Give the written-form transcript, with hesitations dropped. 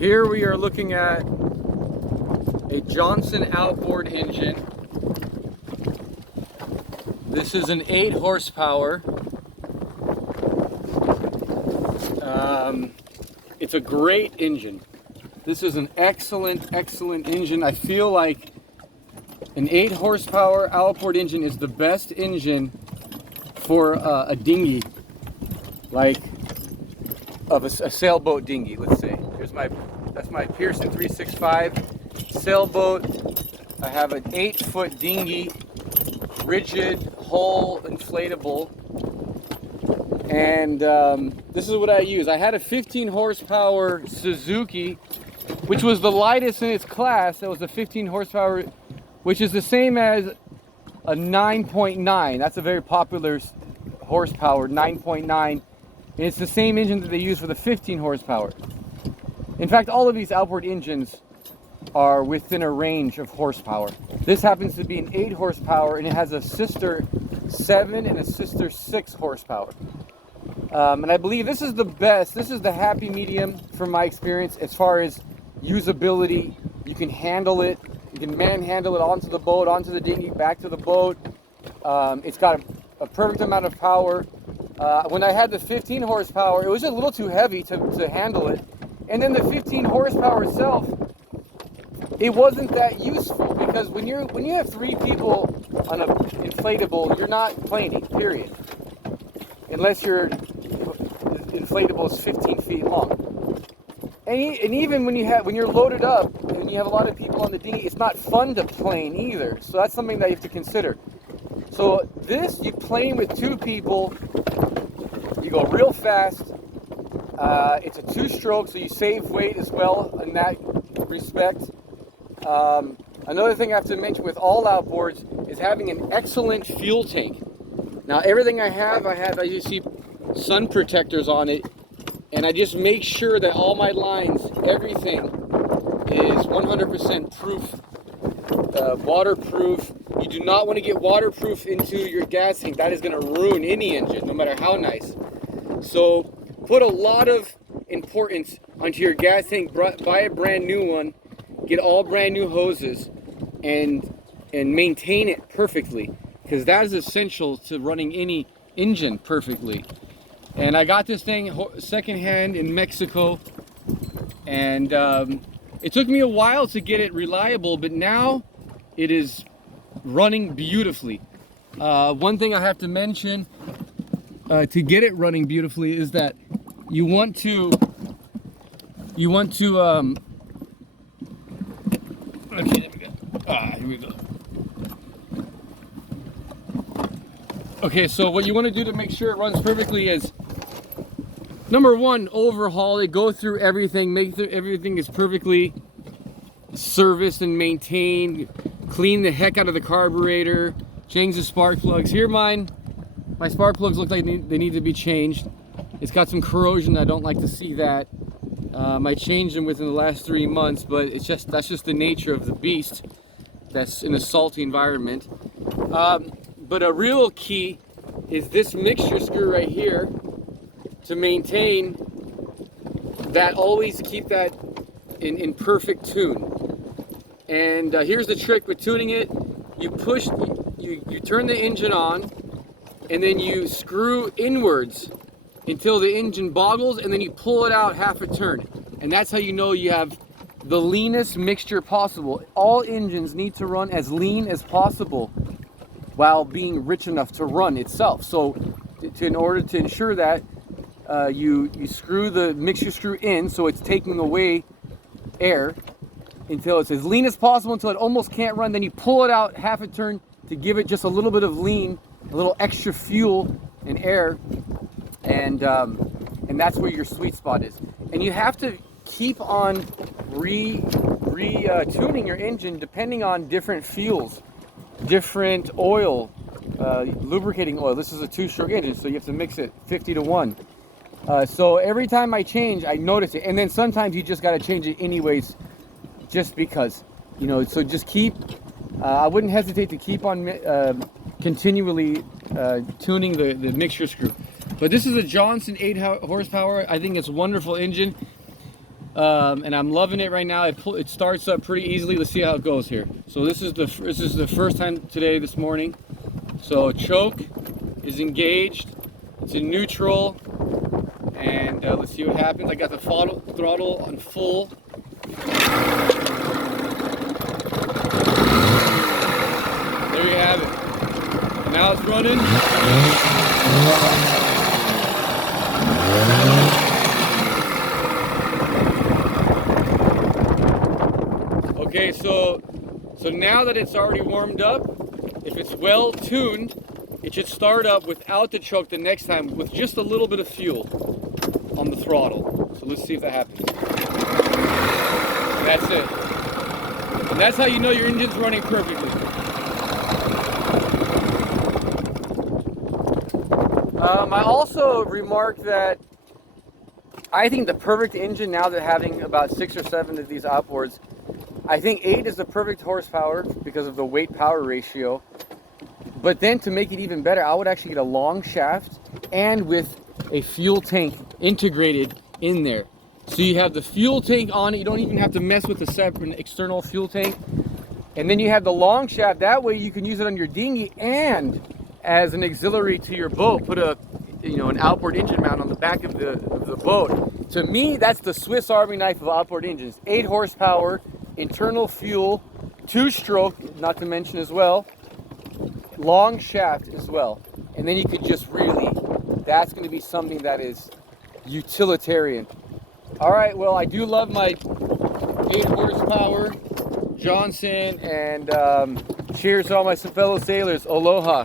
Here we are looking at a Johnson outboard engine. This is an 8 horsepower. It's a great engine. This is an excellent engine. I feel like an 8 horsepower outboard engine is the best engine for a dinghy, like of a sailboat dinghy, let's say. That's my Pearson 365 sailboat. I have an 8-foot dinghy, rigid hull, inflatable, and this is what I use. I had a 15 horsepower Suzuki, which was the lightest in its class. That was a 15 horsepower, which is the same as a 9.9. That's a very popular horsepower, 9.9. And it's the same engine that they use for the 15 horsepower. In fact, all of these outboard engines are within a range of horsepower. This happens to be an 8 horsepower, and it has a sister 7 and a sister 6 horsepower. And I believe this is the best. This is the happy medium from my experience as far as usability. You can handle it. You can manhandle it onto the boat, onto the dinghy, back to the boat. It's got a perfect amount of power. When I had the 15 horsepower, it was a little too heavy to handle it. And then the 15 horsepower itself, it wasn't that useful, because when you have 3 people on an inflatable, you're not planing, period. Unless your inflatable is 15 feet long. And even when you're loaded up and you have a lot of people on the dinghy, it's not fun to plane either. So that's something that you have to consider. So this, you plane with 2 people, you go real fast. It's a 2-stroke, so you save weight as well in that respect. Another thing I have to mention with all outboards is having an excellent fuel tank. Now everything I just see sun protectors on it, and I just make sure that all my lines, everything is 100% proof, waterproof. You do not want to get waterproof into your gas tank. That is going to ruin any engine, no matter how nice. So put a lot of importance onto your gas tank. Buy a brand new one, get all brand new hoses, and maintain it perfectly, because that is essential to running any engine perfectly. And I got this thing secondhand in Mexico, and it took me a while to get it reliable, but now it is running beautifully. One thing I have to mention to get it running beautifully is that you want to okay, there we go. Here we go. Okay, so what you want to do to make sure it runs perfectly is, number 1, overhaul it, go through everything, make sure everything is perfectly serviced and maintained, clean the heck out of the carburetor, change the spark plugs. Here my spark plugs look like they need to be changed. It's got some corrosion. I don't like to see that. I changed them within the last 3 months, but that's just the nature of the beast. That's in a salty environment. But a real key is this mixture screw right here to maintain that, always keep that in perfect tune. And here's the trick with tuning it. You turn the engine on, and then you screw inwards until the engine boggles, and then you pull it out half a turn. And that's how you know you have the leanest mixture possible. All engines need to run as lean as possible while being rich enough to run itself. So in order to ensure that, you screw the mixture screw in, so it's taking away air until it's as lean as possible, until it almost can't run. Then you pull it out half a turn to give it just a little bit of lean, a little extra fuel and air, and that's where your sweet spot is. And you have to keep on tuning your engine depending on different fuels, different oil, lubricating oil. This is a 2-stroke engine, so you have to mix it 50-1. So every time I change, I notice it, and then sometimes you just got to change it anyways, just because, so just keep. I wouldn't hesitate to keep on continually tuning the mixture screw. But this is a Johnson 8 horsepower. I think it's a wonderful engine. and I'm loving it right now. It starts up pretty easily. Let's see how it goes here. So this is the first time today, this morning. So choke is engaged. It's in neutral, and let's see what happens. I got the throttle on full. There you have it. And now it's running. Okay, so now that it's already warmed up, if it's well tuned, it should start up without the choke the next time with just a little bit of fuel on the throttle. So let's see if that happens. And that's it. And that's how you know your engine's running perfectly. I also remarked that I think the perfect engine, now that having about 6 or 7 of these outboards, I think 8 is the perfect horsepower because of the weight power ratio. But then to make it even better, I would actually get a long shaft and with a fuel tank integrated in there. So you have the fuel tank on it. You don't even have to mess with a separate external fuel tank. And then you have the long shaft. That way you can use it on your dinghy and as an auxiliary to your boat. Put an outboard engine mount on the back of the boat. To me, that's the Swiss Army knife of outboard engines. 8 horsepower, internal fuel, 2-stroke, not to mention as well, long shaft as well. And then you could just really, that's going to be something that is utilitarian. All right, well, I do love my 8 horsepower Johnson, and cheers to all my fellow sailors. Aloha.